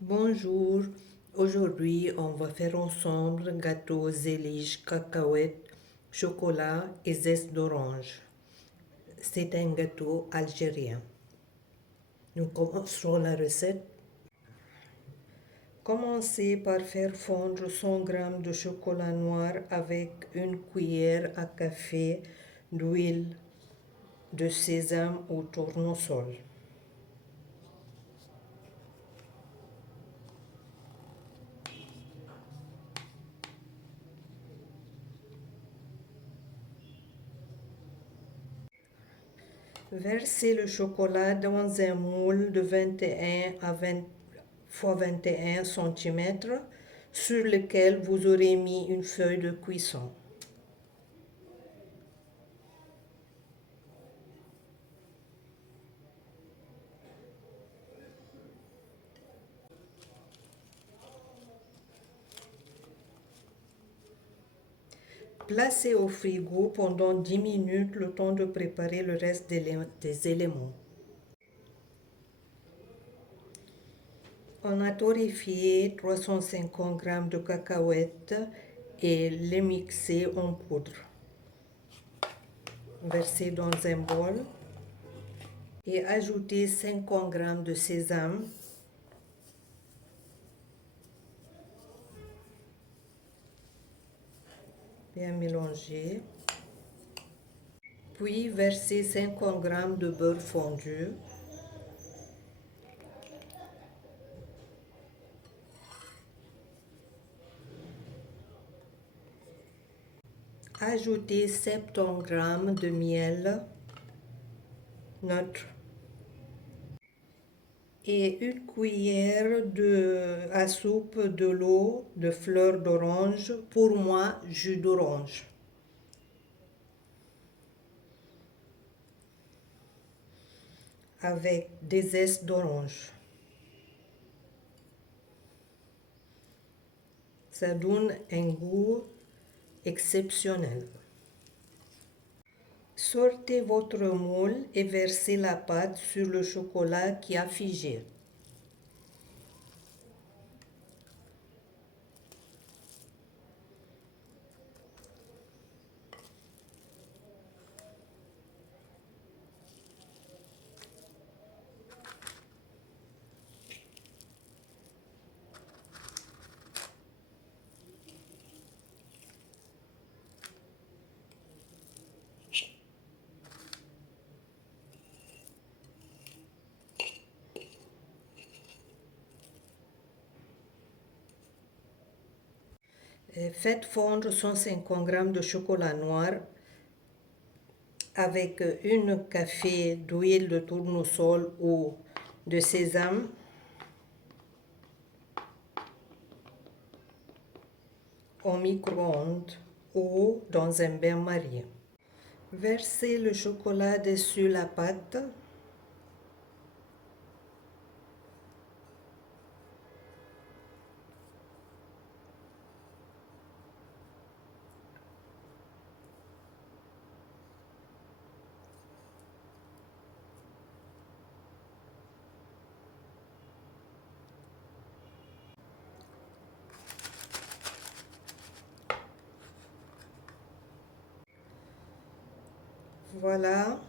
Bonjour, aujourd'hui on va faire ensemble gâteau zélige, cacahuètes, chocolat et zeste d'orange. C'est un gâteau algérien. Nous commencerons la recette. Commencez par faire fondre 100 g de chocolat noir avec une cuillère à café d'huile de sésame ou tournesol. Versez le chocolat dans un moule de 21 à 20 x 21 cm sur lequel vous aurez mis une feuille de cuisson. Placez au frigo pendant 10 minutes le temps de préparer le reste des éléments. On a torréfié 350 g de cacahuètes et les mixer en poudre. Versez dans un bol et ajoutez 50 g de sésame, bien mélanger. Puis versez 50 g de beurre fondu. Ajoutez 70 g de miel neutre et une cuillère à soupe de l'eau de fleur d'orange, pour moi jus d'orange. Avec des zestes d'orange. Ça donne un goût exceptionnel. Sortez votre moule et versez la pâte sur le chocolat qui a figé. Faites fondre 150 g de chocolat noir avec une café d'huile de tournesol ou de sésame au micro-ondes ou dans un bain-marie. Versez le chocolat dessus la pâte. Voilà,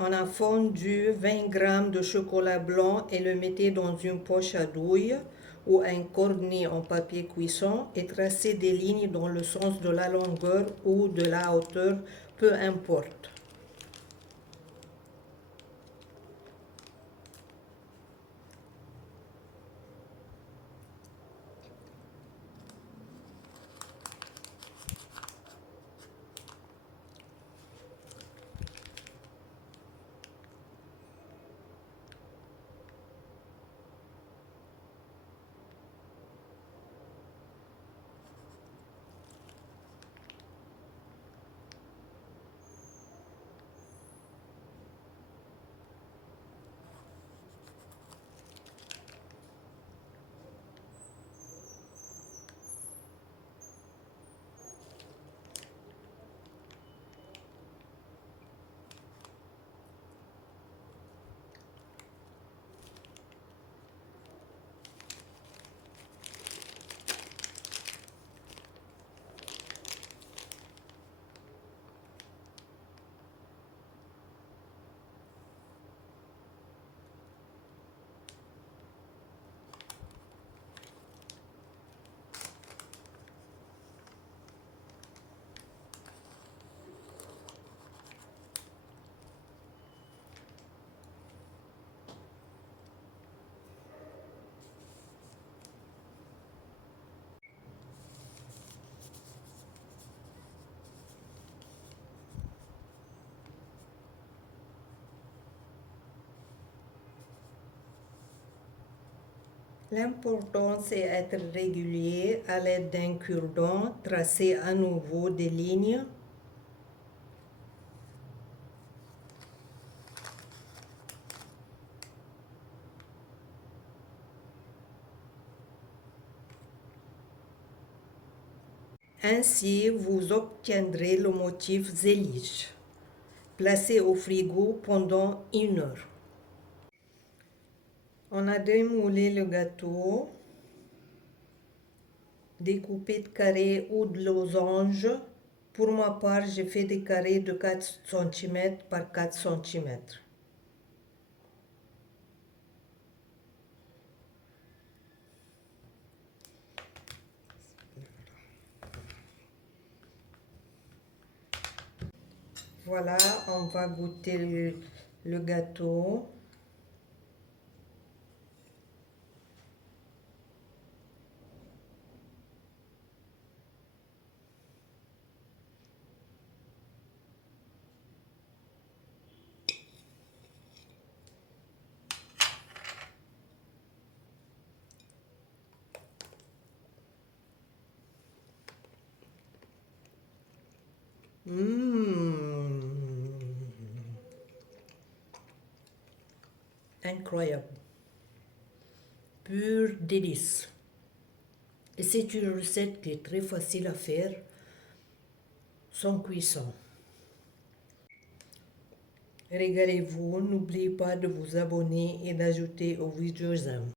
on a fondu 20 g de chocolat blanc et le mettez dans une poche à douille ou un cornet en papier cuisson et tracez des lignes dans le sens de la longueur ou de la hauteur, peu importe. L'important, c'est être régulier à l'aide d'un cure-dent, tracer à nouveau des lignes. Ainsi, vous obtiendrez le motif zélige. Placé au frigo pendant 1 heure. On a démoulé le gâteau, découpé de carrés ou de losanges. Pour ma part, j'ai fait des carrés de 4 cm par 4 cm. Voilà, on va goûter le gâteau. Incroyable. Pur délice. Et c'est une recette qui est très facile à faire sans cuisson. Régalez-vous, n'oubliez pas de vous abonner et d'ajouter aux vidéos j'aime.